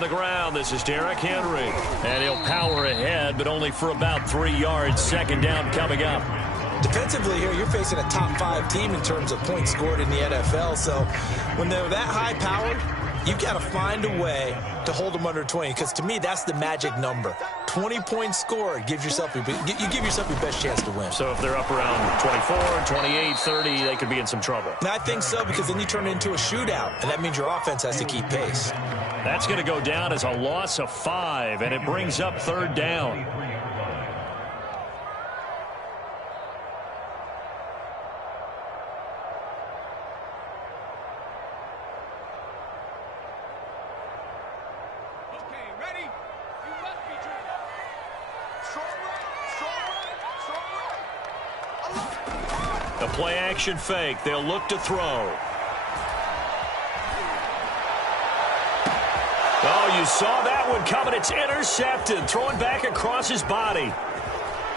On the ground, this is Derrick Henry. And he'll power ahead, but only for about 3 yards. Second down coming up. Defensively here, you're facing a top 5 team in terms of points scored in the NFL. So when they're that high-powered, you've got to find a way to hold them under 20, because to me, that's the magic number. 20 points scored gives yourself you give yourself your best chance to win. So if they're up around 24, 28, 30, they could be in some trouble. And I think so, because then you turn it into a shootout, and that means your offense has to keep pace. That's going to go down as a loss of 5, and it brings up third down. The play-action fake. They'll look to throw. Oh, you saw that one coming. It's intercepted. Throwing back across his body.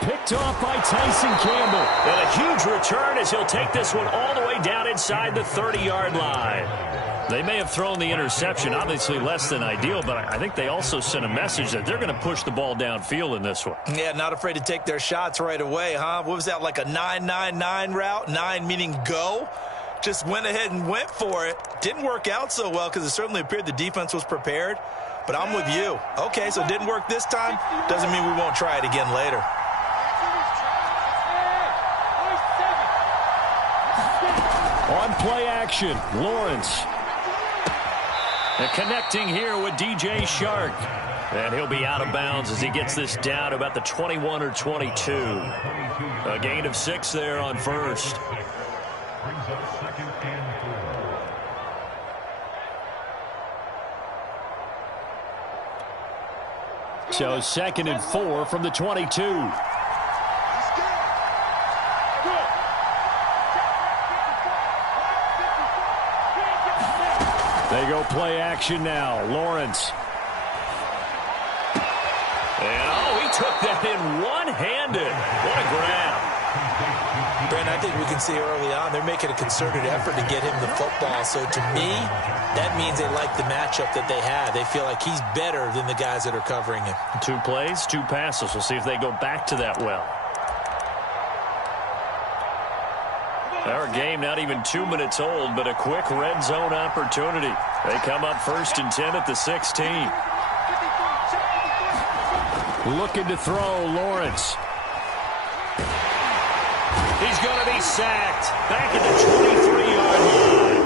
Picked off by Tyson Campbell. And a huge return as he'll take this one all the way down inside the 30-yard line. They may have thrown the interception, obviously less than ideal, but I think they also sent a message that they're going to push the ball downfield in this one. Yeah, not afraid to take their shots right away, huh? What was that, like a 9-9-9 route? 9 meaning go? Just went ahead and went for it. Didn't work out so well because it certainly appeared the defense was prepared, but I'm with you. Okay, so it didn't work this time. Doesn't mean we won't try it again later. On play action, Lawrence. And connecting here with DJ Shark. And he'll be out of bounds as he gets this down to about the 21 or 22. A gain of 6 there on first. So 2nd and 4 from the 22. They go play action now. Lawrence. And, oh, he took that in one-handed. What a grab. Brent, I think we can see early on they're making a concerted effort to get him the football. So to me, that means they like the matchup that they have. They feel like he's better than the guys that are covering him. 2 plays, 2 passes. We'll see if they go back to that well. Our game not even 2 minutes old, but a quick red zone opportunity. They come up 1st and 10 at the 16. Looking to throw, Lawrence. He's going to be sacked. Back at the 23-yard line.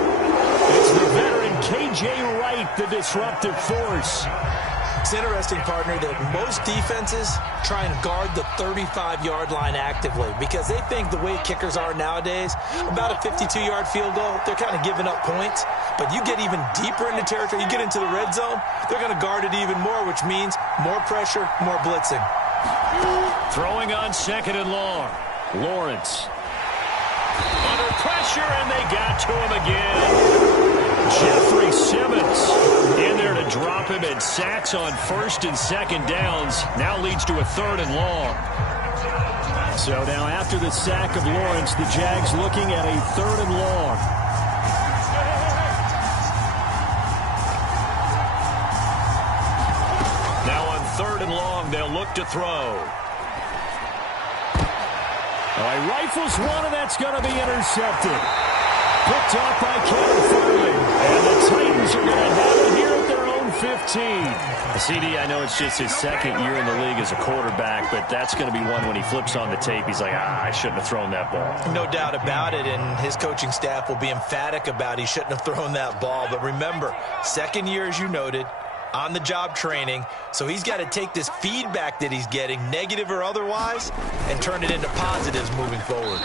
It's the veteran K.J. Wright, the disruptive force. It's interesting, partner, that most defenses try and guard the 35-yard line actively because they think the way kickers are nowadays, about a 52-yard field goal, they're kind of giving up points. But you get even deeper into territory, you get into the red zone, they're going to guard it even more, which means more pressure, more blitzing. Throwing on 2nd and long. Lawrence. Under pressure, and they got to him again. Jeffrey Simmons in there to drop him, and sacks on 1st and 2nd downs. Now leads to a 3rd and long. So now after the sack of Lawrence, the Jags looking at a 3rd and long. Now on 3rd and long, they'll look to throw. He rifles one, and that's going to be intercepted. Picked off by Caleb Farley. And the Titans are going to have it here at their own 15. CD, I know it's just his 2nd year in the league as a quarterback, but that's going to be one when he flips on the tape, he's like, I shouldn't have thrown that ball. No doubt about it, and his coaching staff will be emphatic about he shouldn't have thrown that ball. But remember, 2nd year, as you noted, on-the-job training, so he's got to take this feedback that he's getting, negative or otherwise, and turn it into positives moving forward.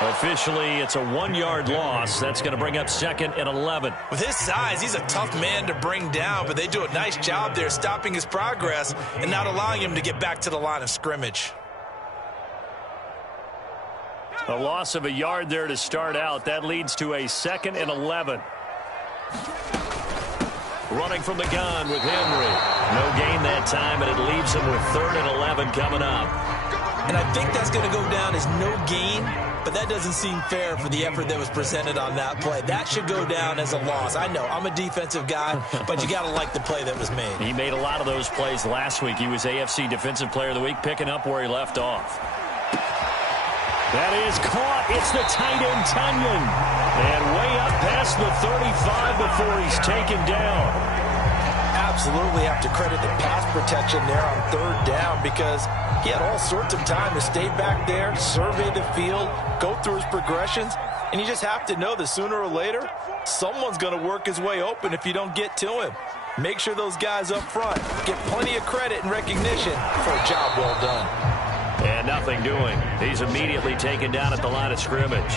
Officially, it's a 1-yard loss. That's going to bring up 2nd and 11. With his size, he's a tough man to bring down, but they do a nice job there stopping his progress and not allowing him to get back to the line of scrimmage. A loss of a yard there to start out. That leads to a 2nd and 11. Running from the gun with Henry. No gain that time, and it leaves him with 3rd and 11 coming up. And I think that's going to go down as no gain, but that doesn't seem fair for the effort that was presented on that play. That should go down as a loss. I know, I'm a defensive guy, but you got to like the play that was made. He made a lot of those plays last week. He was AFC Defensive Player of the Week, picking up where he left off. That is caught. It's the tight end, Tunyon. And way up past the 35 before he's taken down. Absolutely have to credit the pass protection there on third down because he had all sorts of time to stay back there, survey the field, go through his progressions, and you just have to know that sooner or later, someone's going to work his way open if you don't get to him. Make sure those guys up front get plenty of credit and recognition for a job well done. And nothing doing. He's immediately taken down at the line of scrimmage.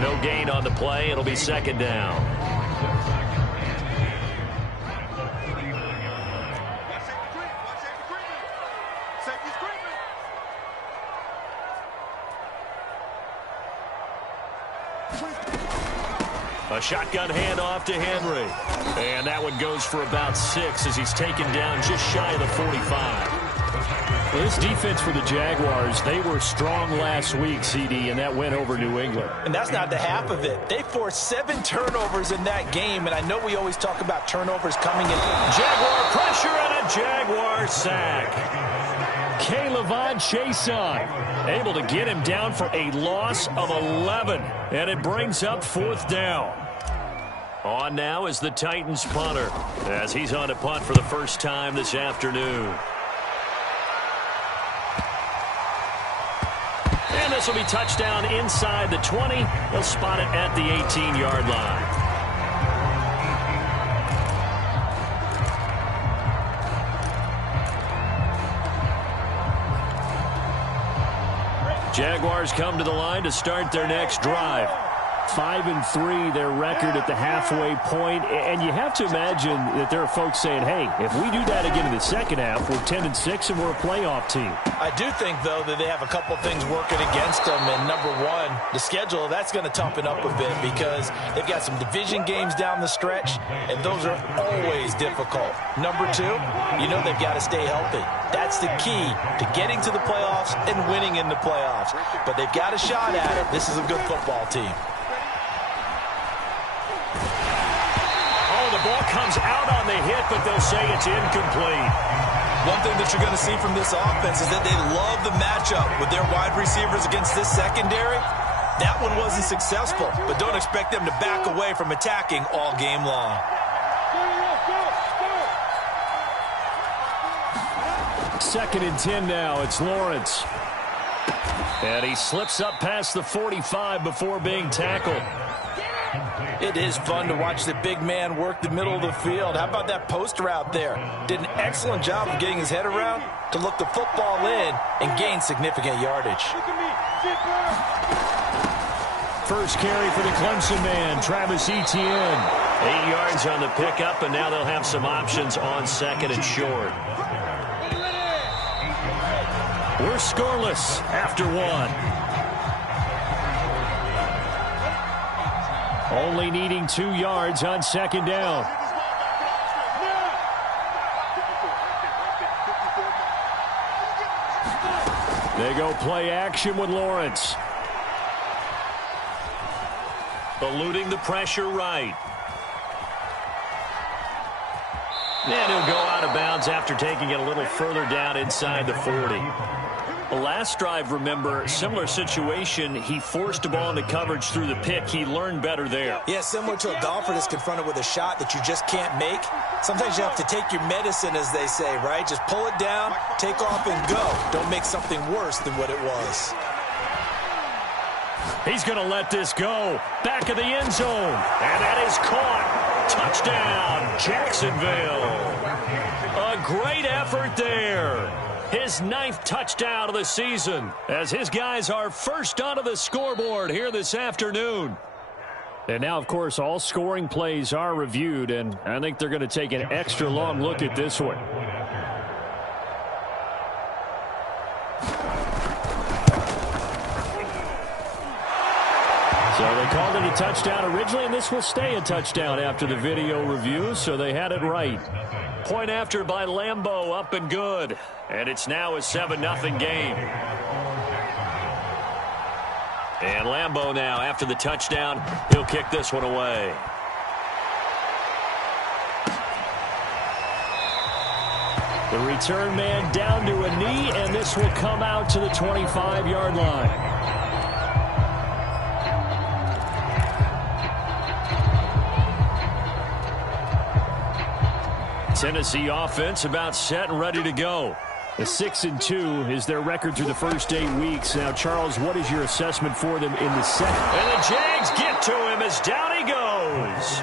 No gain on the play. It'll be second down. A shotgun handoff to Henry. And that one goes for about 6 as he's taken down just shy of the 45. Well, this defense for the Jaguars, they were strong last week, CD, and that went over New England. And that's not the half of it. They forced 7 turnovers in that game, and I know we always talk about turnovers coming in. Jaguar pressure and a Jaguar sack. K'Lavon Chaisson able to get him down for a loss of 11, and it brings up 4th down. On now is the Titans punter as he's on a punt for the first time this afternoon. And this will be touchdown inside the 20. They'll spot it at the 18-yard line. Jaguars come to the line to start their next drive. 5-3, their record at the halfway point. And you have to imagine that there are folks saying, hey, if we do that again in the second half, we're 10-6 and we're a playoff team. I do think, though, that they have a couple things working against them. And number one, the schedule, that's going to toughen up a bit because they've got some division games down the stretch, and those are always difficult. Number two, you know they've got to stay healthy. That's the key to getting to the playoffs and winning in the playoffs. But they've got a shot at it. This is a good football team. The ball comes out on the hit, but they'll say it's incomplete. One thing that you're going to see from this offense is that they love the matchup with their wide receivers against this secondary. That one wasn't successful, but don't expect them to back away from attacking all game long. Second and 10 now. It's Lawrence. And he slips up past the 45 before being tackled. It is fun to watch the big man work the middle of the field. How about that post route there? Did an excellent job of getting his head around to look the football in and gain significant yardage. First carry for the Clemson man, Travis Etienne. 8 yards on the pickup, and now they'll have some options on second and short. We're scoreless after one. Only needing 2 yards on second down. They go play action with Lawrence. Eluding the pressure right. And he'll go out of bounds after taking it a little further down inside the 40. The last drive, remember, similar situation. He forced a ball into coverage through the pick. He learned better there. Yeah, similar to a golfer that's confronted with a shot that you just can't make. Sometimes you have to take your medicine, as they say, right? Just pull it down, take off, and go. Don't make something worse than what it was. He's going to let this go. Back of the end zone. And that is caught. Touchdown, Jacksonville. A great effort there. His 9th touchdown of the season as his guys are first onto the scoreboard here this afternoon. And now, of course, all scoring plays are reviewed, and I think they're going to take an extra long look at this one. So they called it a touchdown originally, and this will stay a touchdown after the video review, so they had it right. Point after by Lambeau, up and good. And it's now a 7-0 game. And Lambeau now, after the touchdown, he'll kick this one away. The return man down to a knee, and this will come out to the 25-yard line. Tennessee offense about set and ready to go. A 6-2 is their record through the first 8 weeks. Now, Charles, what is your assessment for them in the second? And the Jags get to him as down he goes.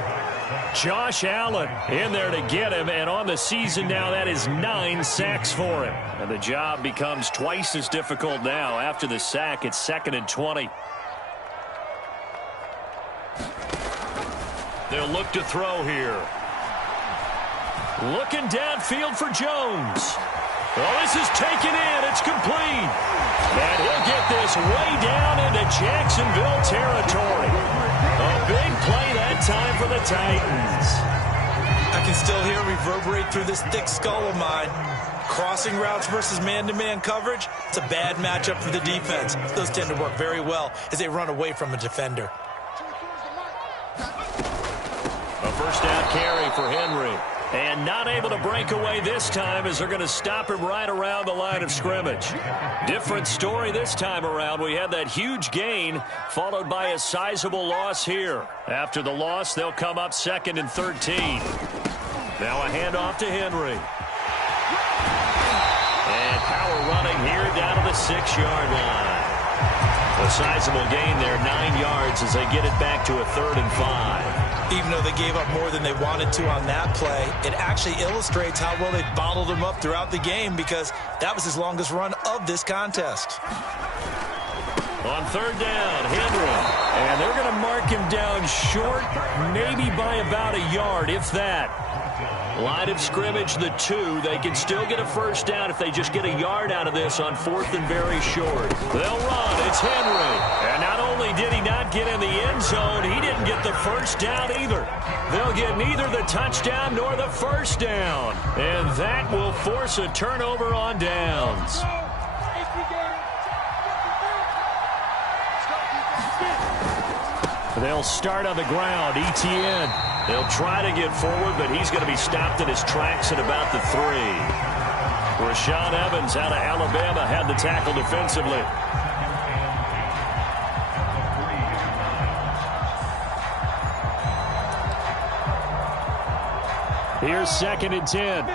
Josh Allen in there to get him, and on the season now, that is 9 sacks for him. And the job becomes twice as difficult now. After the sack, it's 2nd and 20. They'll look to throw here. Looking downfield for Jones. Oh, this is taken in. It's complete. And he'll get this way down into Jacksonville territory. A big play that time for the Titans. I can still hear it reverberate through this thick skull of mine. Crossing routes versus man-to-man coverage, it's a bad matchup for the defense. Those tend to work very well as they run away from a defender. A first down carry for Henry. And not able to break away this time as they're going to stop him right around the line of scrimmage. Different story this time around. We had that huge gain followed by a sizable loss here. After the loss, they'll come up 2nd and 13. Now a handoff to Henry. And power running here down to the 6-yard line. A sizable gain there, 9 yards as they get it back to a 3rd and 5. Even though they gave up more than they wanted to on that play, it actually illustrates how well they bottled him up throughout the game because that was his longest run of this contest. On 3rd down, Henry. And they're going to mark him down short, maybe by about a yard, if that. Line of scrimmage, the 2. They can still get a first down if they just get a yard out of this on 4th and very short. They'll run. It's Henry. And not only did he not get in the end zone, he didn't get the first down either. They'll get neither the touchdown nor the first down. And that will force a turnover on downs. They'll start on the ground. Etienne. They'll try to get forward, but he's going to be stopped in his tracks at about the 3. Rashaan Evans out of Alabama had the tackle defensively. Here's 2nd and 10.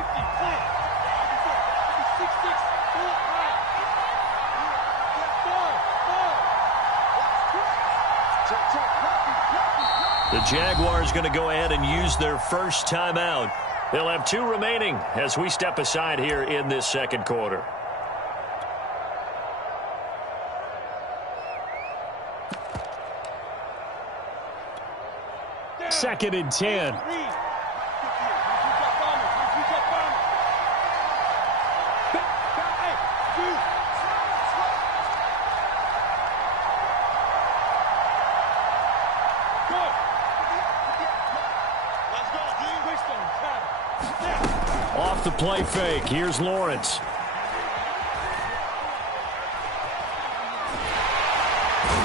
The Jaguars going to go ahead and use their first timeout. They'll have 2 remaining as we step aside here in this second quarter. Second and 10. Off the play fake. Here's Lawrence.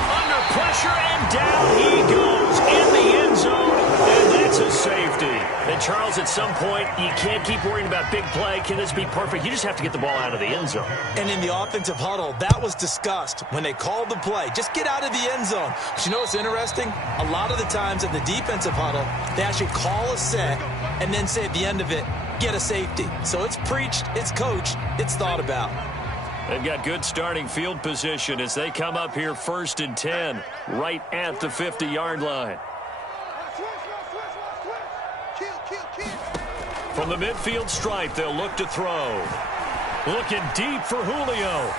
Under pressure and down he goes in the end zone, and that's a safety. And Charles, at some point, you can't keep worrying about big play. Can this be perfect? You just have to get the ball out of the end zone. And in the offensive huddle, that was discussed when they called the play. Just get out of the end zone. But you know what's interesting? A lot of the times in the defensive huddle, they actually call a set and then say at the end of it, get a safety. So it's preached, it's coached, it's thought about. They've got good starting field position as they come up here 1st and 10, right at the 50-yard line. From the midfield stripe, they'll look to throw. Looking deep for Julio.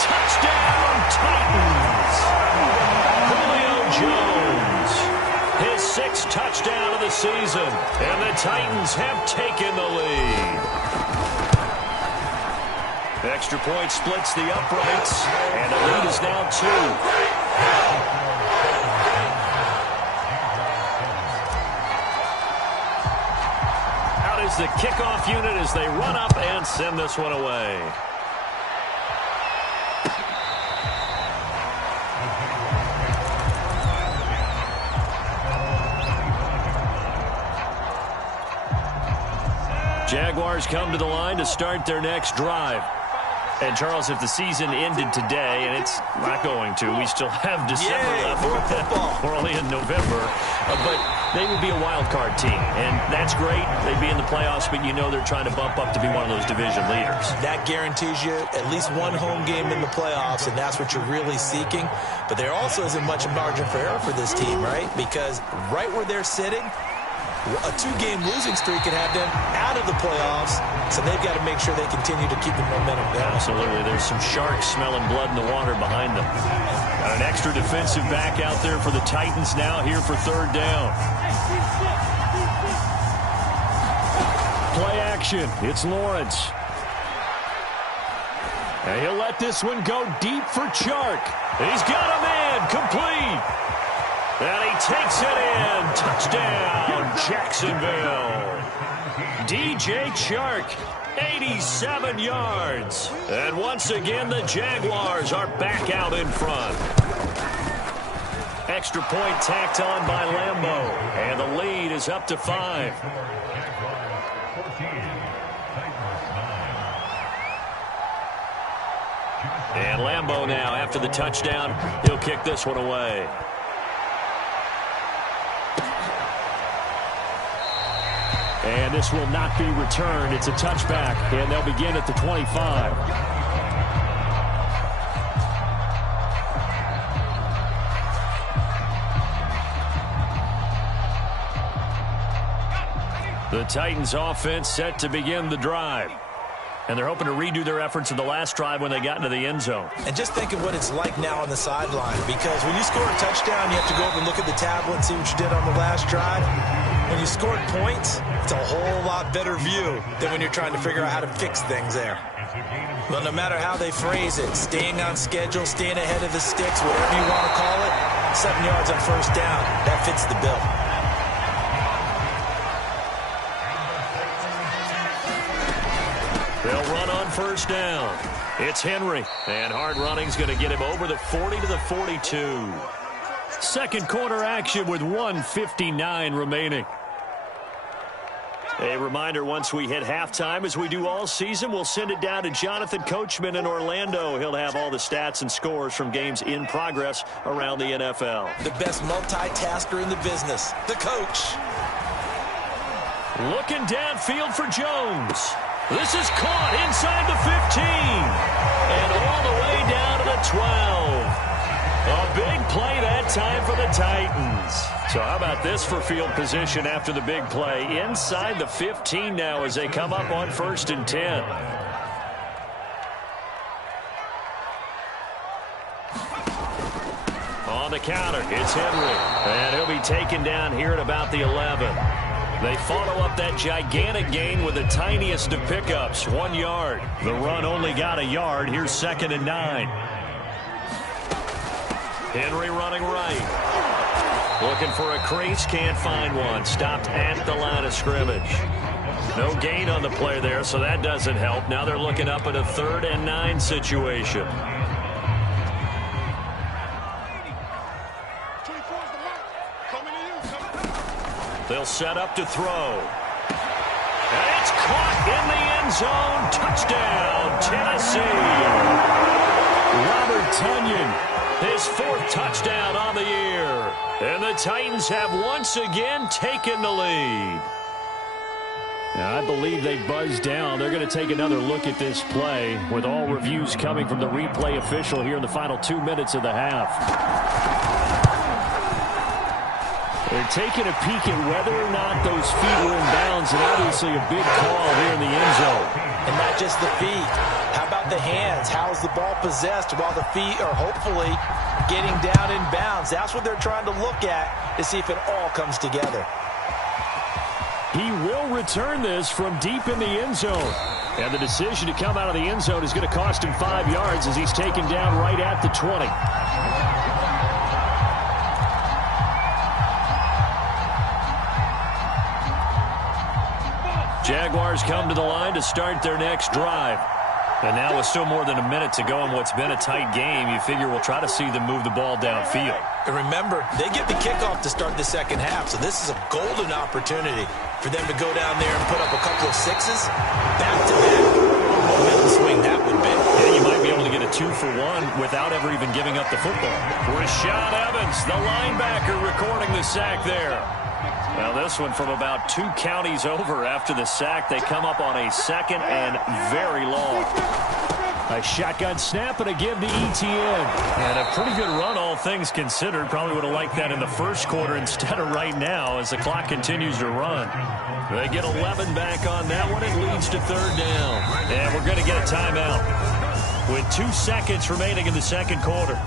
Touchdown, Titans! Julio Jones. His 6th touchdown of the season. And the Titans have taken the lead. Extra point splits the uprights. And the lead is now 2. Out is the kickoff unit as they run up and send this one away. Jaguars come to the line to start their next drive. And, Charles, if the season ended today, and it's not going to, we still have December left. More football. We're only in November. But they would be a wild card team. And that's great. They'd be in the playoffs, but you know they're trying to bump up to be one of those division leaders. That guarantees you at least one home game in the playoffs, and that's what you're really seeking. But there also isn't much margin for error for this team, right? Because right where they're sitting, a two-game losing streak could have them out of the playoffs, so they've got to make sure they continue to keep the momentum down. Absolutely. There's some sharks smelling blood in the water behind them. Got an extra defensive back out there for the Titans now here for third down. Play action. It's Lawrence. And he'll let this one go deep for Chark. He's got a man complete. And he takes it in. Touchdown, Jacksonville. DJ Chark, 87 yards. And once again, the Jaguars are back out in front. Extra point tacked on by Lambeau. And the lead is up to 5. And Lambeau now, after the touchdown, he'll kick this one away. And this will not be returned. It's a touchback, and they'll begin at the 25. The Titans offense set to begin the drive. And they're hoping to redo their efforts in the last drive when they got into the end zone. And just think of what it's like now on the sideline. Because when you score a touchdown, you have to go over and look at the tablet and see what you did on the last drive. When you scored points, it's a whole lot better view than when you're trying to figure out how to fix things there. But no matter how they phrase it, staying on schedule, staying ahead of the sticks, whatever you want to call it, 7 yards on first down, that fits the bill. They'll run on first down. It's Henry. And hard running's going to get him over the 40 to the 42. Second quarter action with 1:59 remaining. A reminder, once we hit halftime, as we do all season, we'll send it down to Jonathan Coachman in Orlando. He'll have all the stats and scores from games in progress around the NFL. The best multitasker in the business, the coach. Looking downfield for Jones. This is caught inside the 15. And all the way down to the 12. A big play that time for the Titans. So how about this for field position after the big play? Inside the 15 now as they come up on 1st and 10. On the counter, it's Henry. And he'll be taken down here at about the 11. They follow up that gigantic gain with the tiniest of pickups, 1 yard. The run only got a yard. Here's 2nd and 9. Henry running right. Looking for a crease, can't find one. Stopped at the line of scrimmage. No gain on the play there, so that doesn't help. Now they're looking up at a 3rd and 9 situation. They'll set up to throw. And it's caught in the end zone. Touchdown, Tennessee. Robert Tonyan. His 4th touchdown on the year. And the Titans have once again taken the lead. Now, I believe they buzzed down. They're going to take another look at this play with all reviews coming from the replay official here in the final 2 minutes of the half. They're taking a peek at whether or not those feet were in bounds, and obviously a big call here in the end zone. And not just the feet. How about the hands? How is the ball possessed while the feet are hopefully getting down in bounds? That's what they're trying to look at to see if it all comes together. He will return this from deep in the end zone. And the decision to come out of the end zone is going to cost him 5 yards as he's taken down right at the 20. Jaguars come to the line to start their next drive. And now with still more than a minute to go in what's been a tight game, you figure we'll try to see them move the ball downfield. And remember, they get the kickoff to start the second half, so this is a golden opportunity for them to go down there and put up a couple of sixes. Back-to-back. Momentum swing that would be. Yeah, you might be able to get a 2-for-1 without ever even giving up the football. Rashad Evans, the linebacker, recording the sack there. Now this one from about 2 counties over after the sack. They come up on a second and very long. A shotgun snap and a give to Etienne. And a pretty good run, all things considered. Probably would have liked that in the first quarter instead of right now as the clock continues to run. They get 11 back on that one. It leads to third down. And we're going to get a timeout with 2 seconds remaining in the second quarter.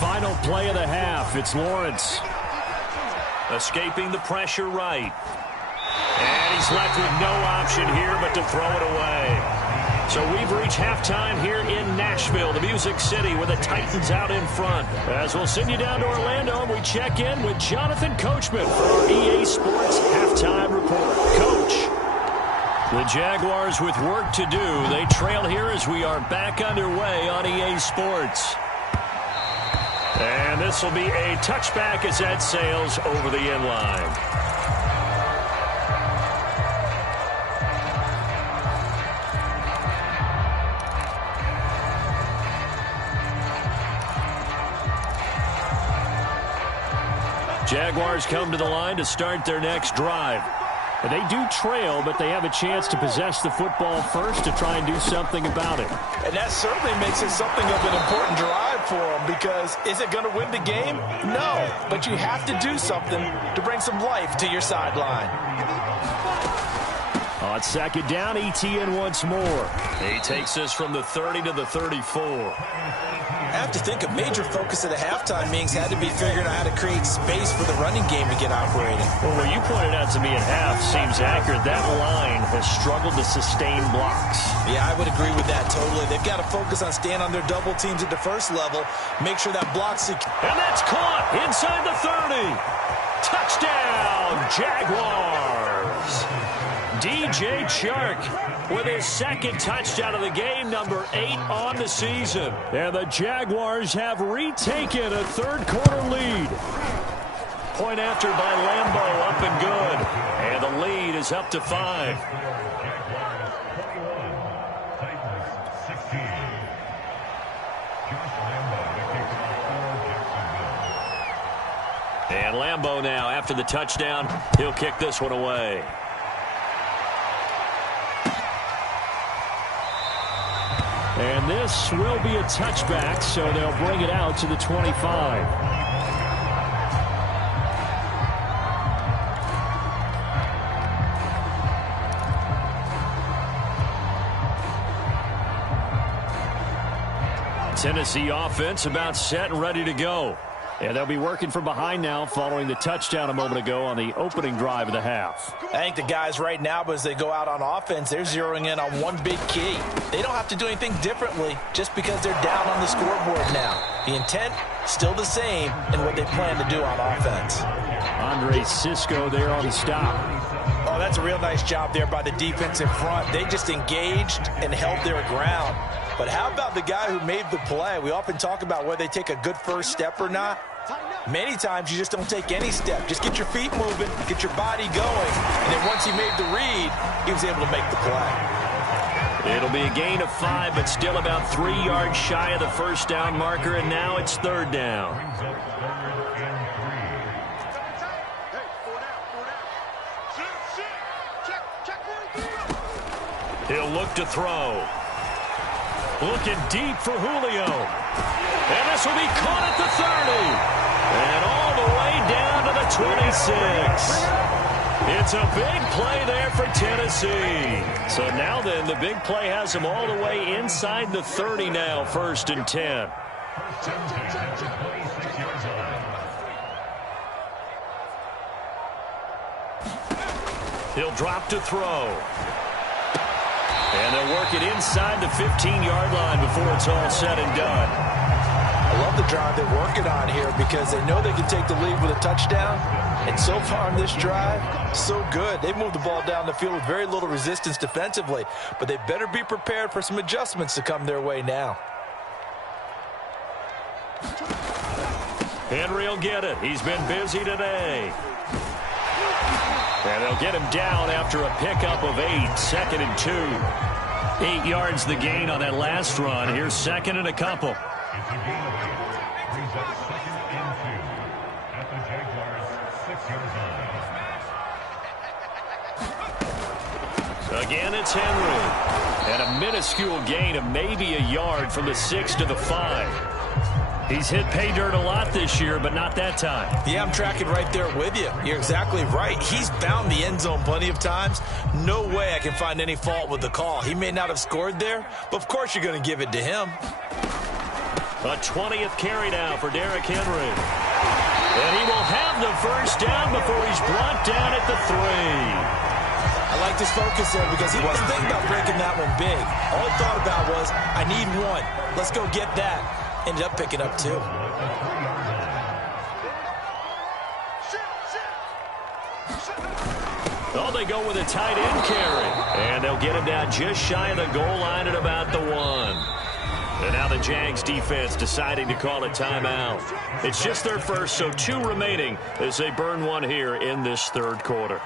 Final play of the half. It's Lawrence. Escaping the pressure right. And he's left with no option here but to throw it away. So we've reached halftime here in Nashville, the Music City, with the Titans out in front. As we'll send you down to Orlando, and we check in with Jonathan Coachman for our EA Sports Halftime Report. Coach, the Jaguars with work to do. They trail here as we are back underway on EA Sports. And this will be a touchback as that sails over the end line. Jaguars come to the line to start their next drive. And they do trail, but they have a chance to possess the football first to try and do something about it. And that certainly makes it something of an important drive for them, because is it going to win the game? No, but you have to do something to bring some life to your sideline. On second down, Etienne once more. He takes this from the 30 to the 34. I have to think a major focus of the halftime meetings had to be figuring out how to create space for the running game to get operating. Well, what you pointed out to me at half seems accurate. That line has struggled to sustain blocks. Yeah, I would agree with that totally. They've got to focus on staying on their double teams at the first level, make sure that block's secure. And that's caught inside the 30. Touchdown, Jaguars. DJ Chark with his second touchdown of the game, number 8 on the season. And the Jaguars have retaken a third-quarter lead. Point after by Lambo, up and good. And the lead is up to 5. And Lambo now, after the touchdown, he'll kick this one away. And this will be a touchback, so they'll bring it out to the 25. Tennessee offense about set and ready to go. And they'll be working from behind now following the touchdown a moment ago on the opening drive of the half. I think the guys right now, as they go out on offense, they're zeroing in on one big key. They don't have to do anything differently just because they're down on the scoreboard now. The intent, still the same in what they plan to do on offense. Andre Cisco there on the stop. Oh, that's a real nice job there by the defense in front. They just engaged and held their ground. But how about the guy who made the play? We often talk about whether they take a good first step or not. Many times you just don't take any step. Just get your feet moving, get your body going. And then once he made the read, he was able to make the play. It'll be a gain of 5, but still about 3 yards shy of the first down marker, and now it's third down. He'll look to throw. Looking deep for Julio. And this will be caught at the 30. And all the way down to the 26. It's a big play there for Tennessee. So now then, the big play has them all the way inside the 30 now, 1st and 10. He'll drop to throw. And they'll work it inside the 15-yard line before it's all said and done. love the drive they're working on here because they know they can take the lead with a touchdown. And so far on this drive, so good. They've moved the ball down the field with very little resistance defensively, but they better be prepared for some adjustments to come their way now. Henry will get it. He's been busy today. And they'll get him down after a pickup of 8, 2nd and 2. 8 yards the gain on that last run. Here's 2nd and a couple. Again, it's Henry. And a minuscule gain of maybe a yard from the 6 to the 5. He's hit pay dirt a lot this year, but not that time. Yeah, I'm tracking right there with you. You're exactly right. He's found the end zone plenty of times. No way I can find any fault with the call. He may not have scored there, but of course you're going to give it to him. A 20th carry now for Derrick Henry. And he will have the first down before he's brought down at the 3. I like this focus there because he wasn't thinking about breaking that one big. All he thought about was, I need one. Let's go get that. Ended up picking up 2. Oh, they go with a tight end carry. And they'll get him down just shy of the goal line at about the 1. And now the Jags defense deciding to call a timeout. It's just their first, so 2 remaining as they burn one here in this 3rd quarter.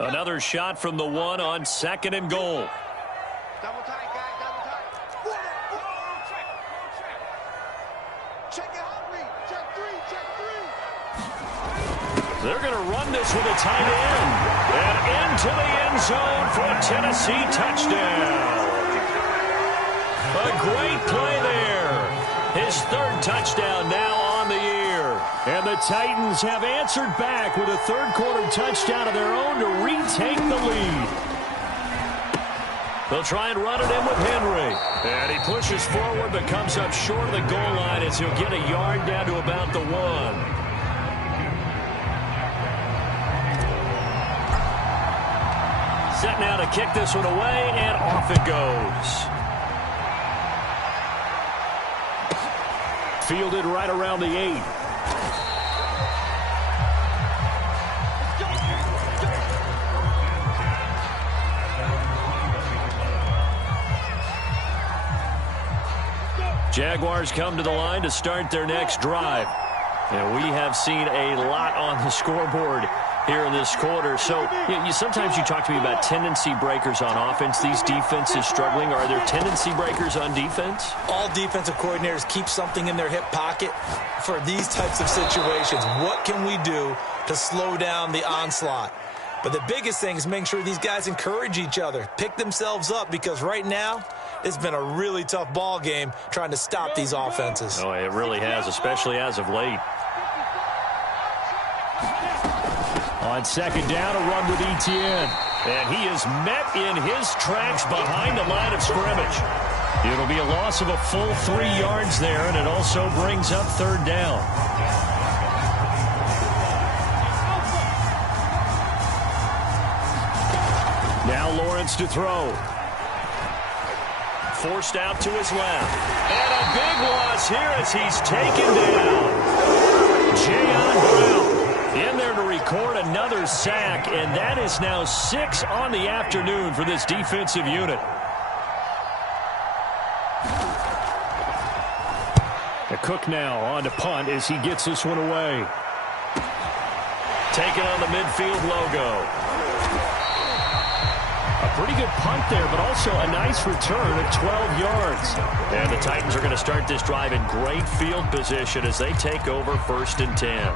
Another shot from the 1 on 2nd and goal. Double tight, guys, double tight. Check it out, read. Check 3, check 3. They're going to run this with a tight end. And into the end zone for a Tennessee touchdown. A great play there. His 3rd touchdown now on the year. And the Titans have answered back with a 3rd quarter touchdown of their own to retake the lead. They'll try and run it in with Henry. And he pushes forward but comes up short of the goal line as he'll get a yard down to about the 1. Set now to kick this one away, and off it goes. Fielded right around the 8. Jaguars come to the line to start their next drive. And we have seen a lot on the scoreboard here in this quarter. So sometimes you talk to me about tendency breakers on offense. These defenses struggling. Are there tendency breakers on defense? All defensive coordinators keep something in their hip pocket for these types of situations. What can we do to slow down the onslaught? But the biggest thing is making sure these guys encourage each other, pick themselves up, because right now it's been a really tough ball game trying to stop these offenses. Oh, it really has, especially as of late. On 2nd down, a run with Etienne. And he is met in his tracks behind the line of scrimmage. It'll be a loss of a full 3 yards there, and it also brings up 3rd down. Now Lawrence to throw. Forced out to his left. And a big loss here as he's taken down. Jayon Brown in there to record another sack, and that is now 6 on the afternoon for this defensive unit. A Cook now on to punt as he gets this one away. Taking on the midfield logo. A pretty good punt there, but also a nice return of 12 yards. And the Titans are going to start this drive in great field position as they take over 1st and 10.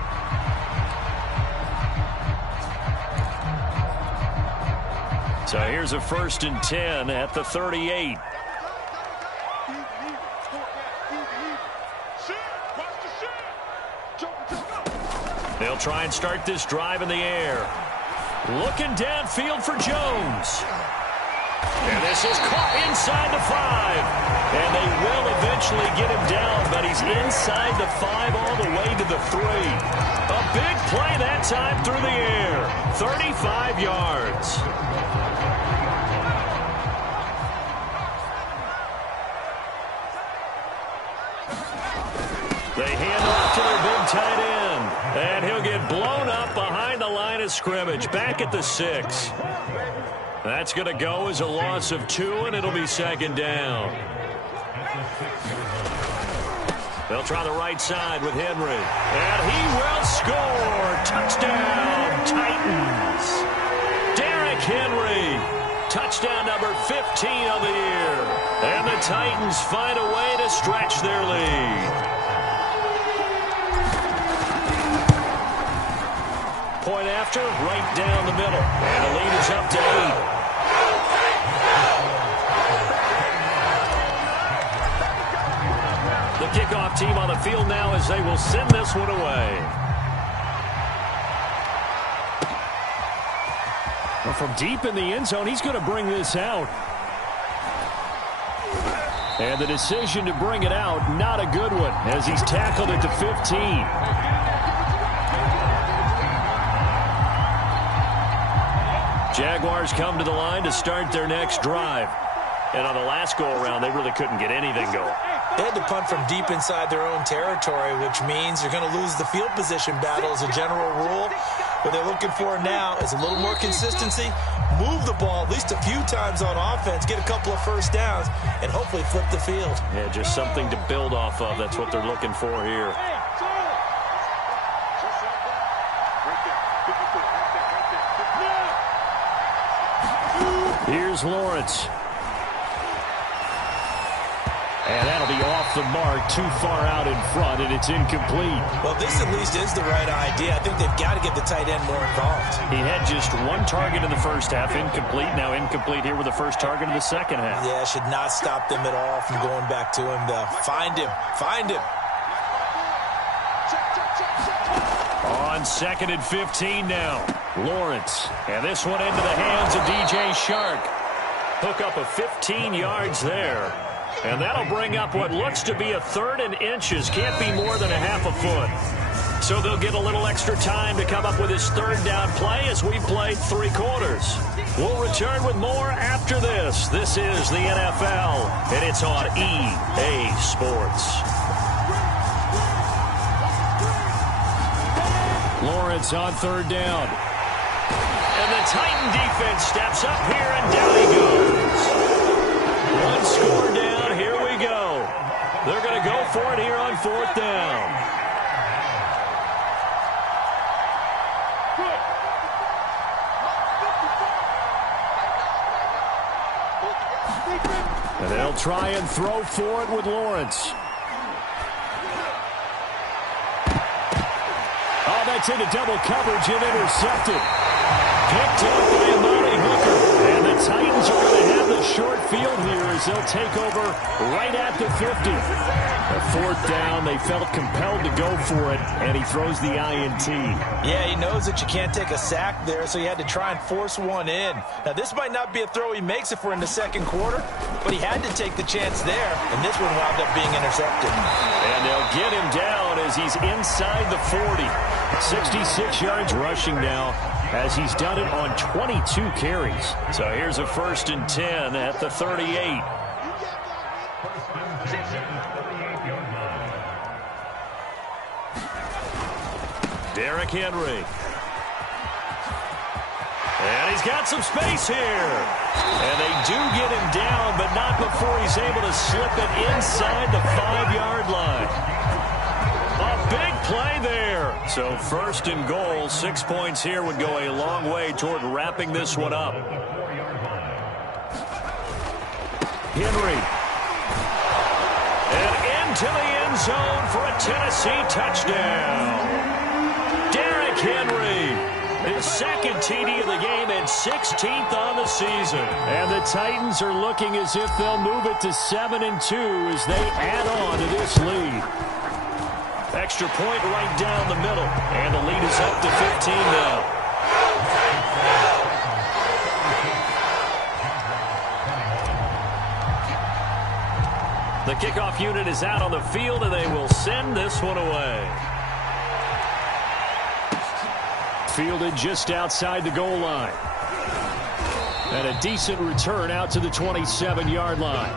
So here's a 1st and 10 at the 38. They'll try and start this drive in the air. Looking downfield for Jones. And this is caught inside the 5. And they will eventually get him down, but he's inside the 5 all the way to the 3. A big play that time through the air. 35 yards. They hand off to their big tight end. And he'll get blown up behind the line of scrimmage. Back at the 6. That's going to go as a loss of 2, and it'll be second down. They'll try the right side with Henry. And he will score. Touchdown, Titans. Derrick Henry. Touchdown number 15 of the year. And the Titans find a way to stretch their lead. Point after, right down the middle. And the lead is up to 8. The kickoff team on the field now as they will send this one away. Well, from deep in the end zone, he's going to bring this out. And the decision to bring it out, not a good one, as he's tackled it to 15. Jaguars come to the line to start their next drive. And on the last go-around, they really couldn't get anything going. They had to punt from deep inside their own territory, which means you're going to lose the field position battle as a general rule. What they're looking for now is a little more consistency, move the ball at least a few times on offense, get a couple of first downs, and hopefully flip the field. Yeah, just something to build off of. That's what they're looking for here. Here's Lawrence. And that'll be off the mark, too far out in front, and it's incomplete. Well, this at least is the right idea. I think they've got to get the tight end more involved. He had just one target in the first half, incomplete. Now incomplete here with the first target in the second half. Yeah, should not stop them at all from going back to him, though. Find him. Find him. On 2nd and 15 now. Lawrence. And this one into the hands of DJ Shark. Hook up a 15 yards there. And that'll bring up what looks to be a 3rd and inches. Can't be more than a half a foot. So they'll get a little extra time to come up with his 3rd down play as we play 3 quarters. We'll return with more after this. This is the NFL, and it's on EA Sports. Lawrence on 3rd down. And the Titan defense steps up here, and down he goes. One score down, here we go. They're going to go for it here on 4th down. And they'll try and throw for it with Lawrence. Oh, that's into double coverage and intercepted. Picked up by Amari Hooker. And the Titans are going to have the short field here as they'll take over right at the 50. A 4th down, they felt compelled to go for it, and he throws the INT. Yeah, he knows that you can't take a sack there, so he had to try and force one in. Now, this might not be a throw he makes if we're in the 2nd quarter, but he had to take the chance there, and this one wound up being intercepted. And they'll get him down as he's inside the 40. 66 yards rushing now, as he's done it on 22 carries. So here's a 1st and 10 at the 38. Derrick Henry. And he's got some space here. And they do get him down, but not before he's able to slip it inside the 5-yard line. A big play there. So 1st and goal, 6 points here would go a long way toward wrapping this one up. Henry. And into the end zone for a Tennessee touchdown. Derrick Henry, his 2nd TD of the game and 16th on the season. And the Titans are looking as if they'll move it to 7-2 as they add on to this lead. Extra point right down the middle. And the lead is up to 15 now. The kickoff unit is out on the field, and they will send this one away. Fielded just outside the goal line. And a decent return out to the 27-yard line.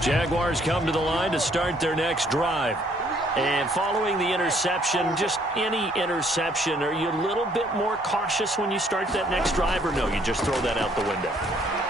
Jaguars come to the line to start their next drive. And following the interception, just any interception, are you a little bit more cautious when you start that next drive, or no, you just throw that out the window?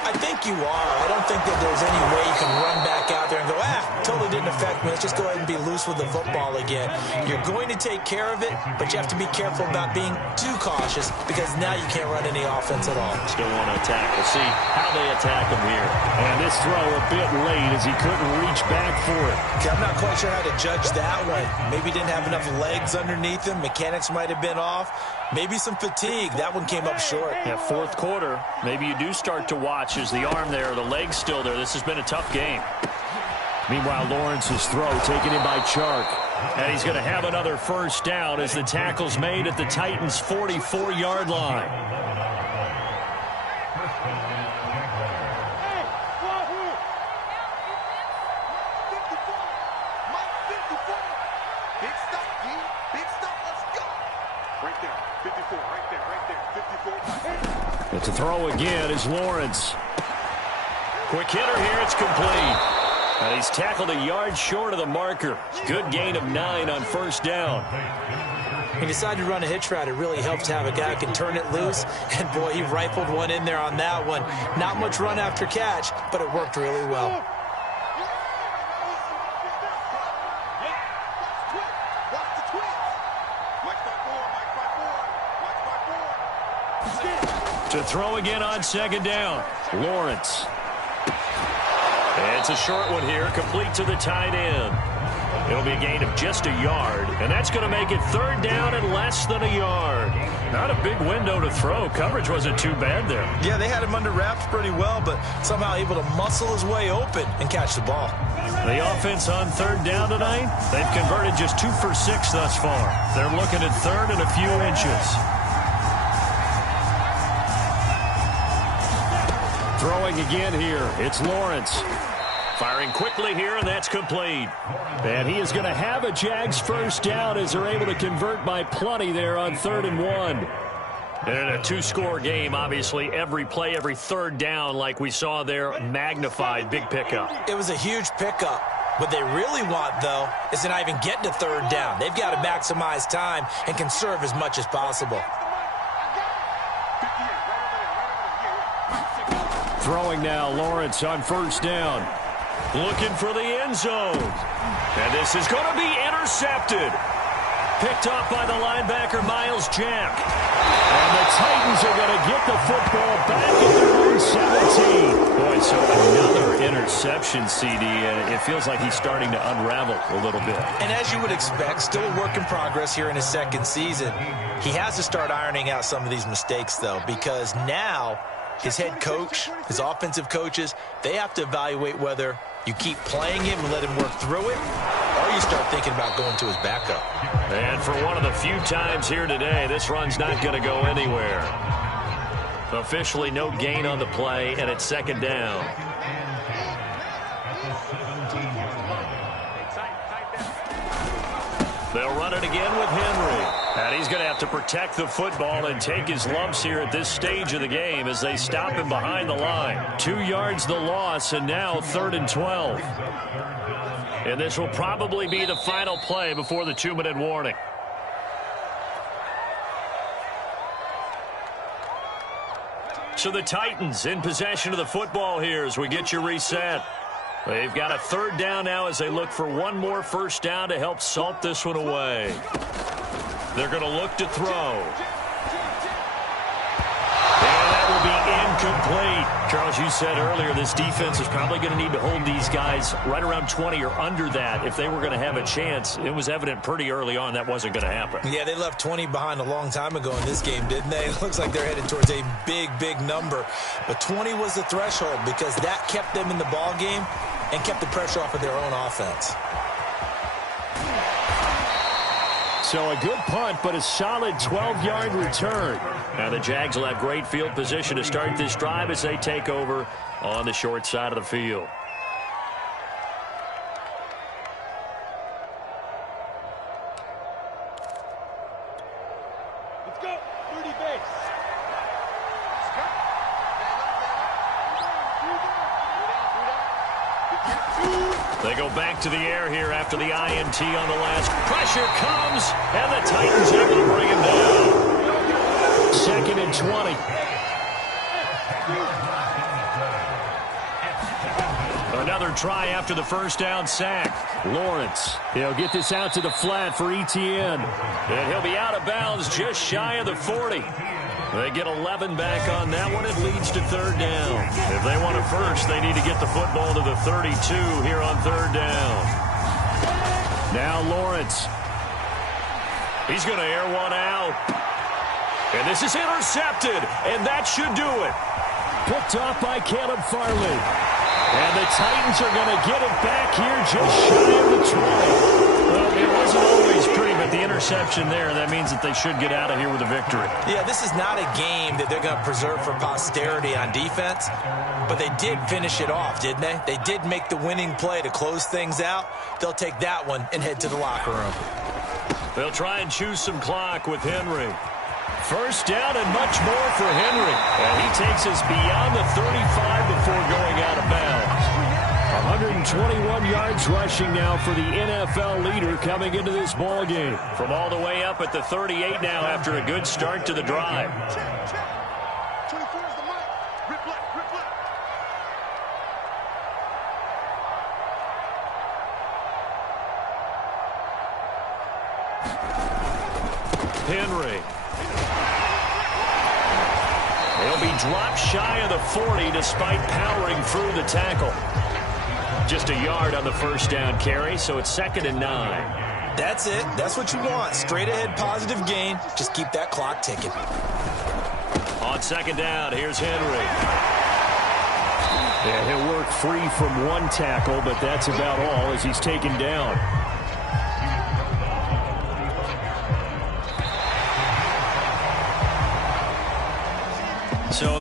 I think you are. I don't think that there's any way you can run back out there and go, totally didn't affect me. Let's just go ahead and be loose with the football again. You're going to take care of it, but you have to be careful about being too cautious because now you can't run any offense at all. Still want to attack. We'll see how they attack him here. And this throw a bit late as he couldn't reach back for it. I'm not quite sure how to judge that one. Maybe didn't have enough legs underneath him. Mechanics might have been off. Maybe some fatigue. That one came up short. Yeah, fourth quarter, maybe you do start to watch as the arm there, the leg's still there. This has been a tough game. Meanwhile, Lawrence's throw taken in by Chark. And he's going to have another first down as the tackle's made at the Titans' 44-yard line. But to throw again is Lawrence. Quick hitter here, it's complete. And he's tackled a yard short of the marker. Good gain of 9 on first down. He decided to run a hitch route. It really helps to have a guy who can turn it loose. And, boy, he rifled one in there on that one. Not much run after catch, but it worked really well. To throw again on second down, Lawrence. It's a short one here, complete to the tight end. It'll be a gain of just a yard, and that's going to make it third down and less than a yard. Not a big window to throw. Coverage wasn't too bad there. Yeah, they had him under wraps pretty well, but somehow able to muscle his way open and catch the ball. The offense on third down tonight, they've converted just 2 for 6 thus far. They're looking at third and a few inches. Throwing again here, it's Lawrence. Firing quickly here, and that's complete. And he is going to have a Jags first down as they're able to convert by plenty there on 3rd and 1. And in a 2-score game, obviously, every play, every third down, like we saw there, magnified, big pickup. It was a huge pickup. What they really want, though, is to not even get to third down. They've got to maximize time and conserve as much as possible. Throwing now, Lawrence on first down. Looking for the end zone. And this is going to be intercepted. Picked off by the linebacker, Miles Jack. And the Titans are going to get the football back at their own 17. Boy, so another interception, CD, and it feels like he's starting to unravel a little bit. And as you would expect, still a work in progress here in his second season. He has to start ironing out some of these mistakes, though, because now his head coach, his offensive coaches, they have to evaluate whether you keep playing him and let him work through it, or you start thinking about going to his backup. And for one of the few times here today, this run's not going to go anywhere. Officially no gain on the play, and it's second down. They'll run it again with Henry. And he's going to have to protect the football and take his lumps here at this stage of the game as they stop him behind the line. 2 yards the loss, and now 3rd and 12. And this will probably be the final play before the 2-minute warning. So the Titans in possession of the football here as we get you reset. They've got a third down now as they look for one more first down to help salt this one away. They're going to look to throw. And that will be incomplete. Charles, you said earlier this defense is probably going to need to hold these guys right around 20 or under that if they were going to have a chance. It was evident pretty early on that wasn't going to happen. Yeah, they left 20 behind a long time ago in this game, didn't they? It looks like they're headed towards a big, big number. But 20 was the threshold because that kept them in the ball game and kept the pressure off of their own offense. So a good punt, but a solid 12-yard return. Now the Jags will have great field position to start this drive as they take over on the short side of the field. Let's go. 30 base. They go back to the air here after the INT on the last. Pressure comes, and the Titans able to bring him down. 2nd and 20. Another try after the first down sack. Lawrence, he'll get this out to the flat for Etienne. And he'll be out of bounds just shy of the 40. They get 11 back on that one. It leads to 3rd down. If they want a first, they need to get the football to the 32 here on 3rd down. Now Lawrence. He's going to air one out. And this is intercepted, and that should do it. Picked off by Caleb Farley. And the Titans are going to get it back here just shy of the 20. Well, it wasn't always pretty, but the interception there, that means that they should get out of here with a victory. Yeah, this is not a game that they're going to preserve for posterity on defense, but they did finish it off, didn't they? They did make the winning play to close things out. They'll take that one and head to the locker room. They'll try and choose some clock with Henry. First down and much more for Henry. And he takes us beyond the 35 before going out of bounds. 121 yards rushing now for the NFL leader coming into this ball game. From all the way up at the 38 now after a good start to the drive. Check, check. 24 is the mic. Rip left, rip left. Henry. He'll be dropped shy of the 40 despite powering through the tackle. Just a yard on the first down carry, so it's 2nd and 9. That's it. That's what you want. Straight ahead positive gain. Just keep that clock ticking. On 2nd down, here's Henry. Yeah, he'll work free from one tackle, but that's about all as he's taken down. So